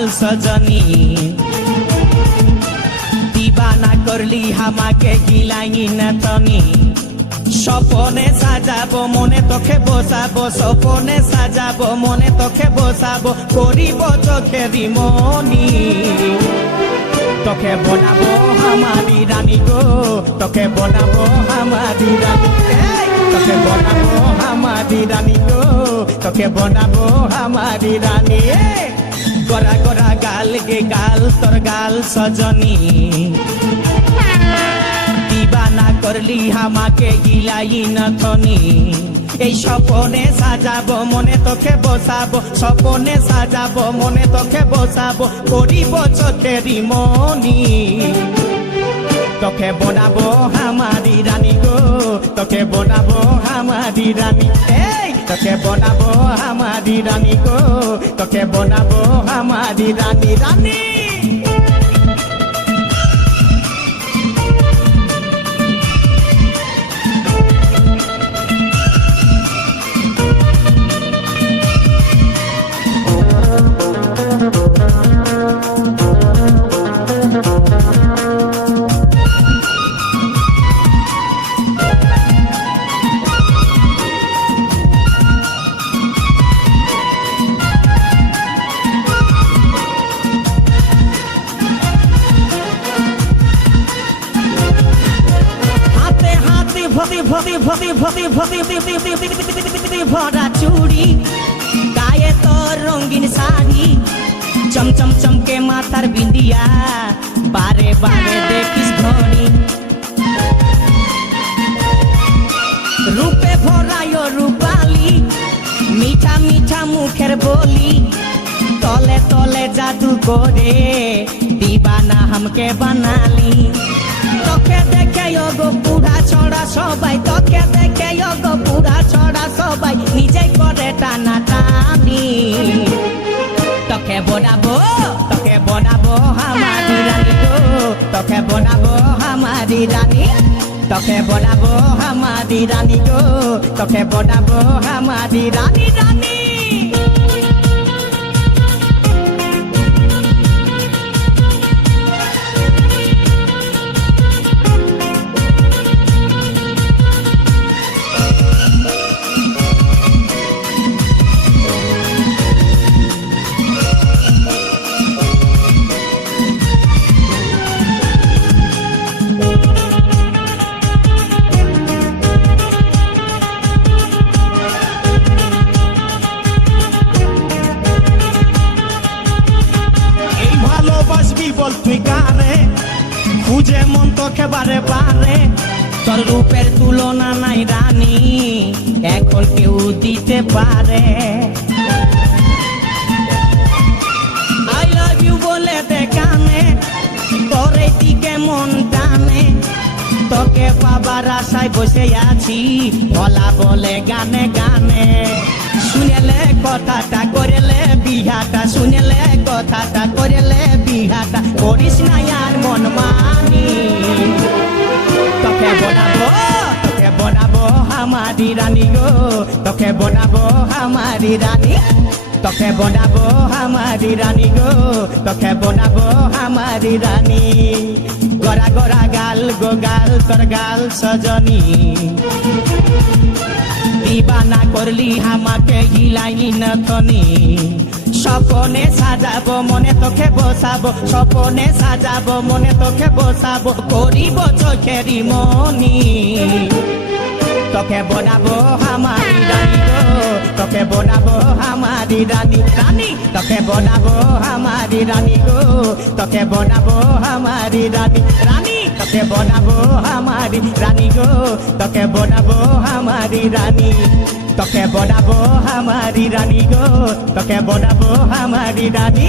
গাল সজনী দিবানা করলি আমাকে গিলাই না তনি স্বপনে সাজাবো মনে তোকে বসাবো স্বপনে সাজাবো মনে তোকে বসাবো করিব চোখেরি মনি তোকে বনাবো আমারি রানী গো তোকে বনাবো আমারি রানী তোকে বনাবো আমারি রানী গো তোকে বনাবো আমারি রানী গোরা গোরা গাল গে গাল তোর গাল সজনী দিবানা করলি আমাকে গিলাই না তনি এই স্বপনে সাজাবো মনে তোকে বসাবো স্বপনে সাজাবো মনে তোকে বসাবো করিব চোখেরি মনি তোকে বনাবো আমারি রানী গো তোকে বনাবো আমারি রানী তোকে বনাবো আমারি রানী গো তোকে বনাবো আমারি রানী রানী ভরা চুড়ি গায়ে তোর রঙিন শাড়ি চমচম চমকে মাথার বিন্দিয়া বারে বারে দেখিস ঘড়ি রূপে ভরায় রূপালি মিঠা মিঠা মুখের বলি তলে তলে জাদু করে দিবানা হামকে বানালি তোকে দেখে গো পুরা ছড়া সবাই তোকে দেখে গো পুরা ছড়া সবাই নিজে করে টানা টানি তোকে বনাবো আমারি রানী গো তোকে বনাবো আমারি রানী তোকে বনাবো আমারি রানী গো তোকে বনাবো আমারি রানী রানী বল তুই কারে খুঁজে মন তোকে বারে বারে তোর রূপের তুলনা নাই রানী এখন কেউ দিতে পারে আই লাভ ইউ বলে দে কানে তোর দিকে মন টানে তোকে পাবার আশায় বসে আছি বলা বলে গানে গানে শুনেলে কথাটা করেলে বিহাটা শুনেলে কথাটা করেলে বিহাটা করিস না আর মন মানি তোকে বনাবো আমারি রানী গো তোকে বনাবো আমারি রানী তোকে বনাবো আমারি রানী গো তোকে বনাবো আমারি রানী গোরা গোরা গাল গো গাল তোর গাল সজনী দিবানা করলি আমাকে গিলাই না তনি স্বপনে সাজাবো মনে তোকে বসাবো স্বপনে সাজাবো মনে তোকে বসাবো করিব চোখেরি মনি তোকে বনাবো আমারি রানী গো তোকে বনাবো আমারি রানী রানী তোকে বনাবো আমারি রানী গো তোকে বনাবো আমারি রানী রানী তোকে বনাবো আমারি রানী গো তোকে বনাবো আমারি রানী তোকে বনাবো আমারি রানী গো তোকে বনাবো আমারি রানী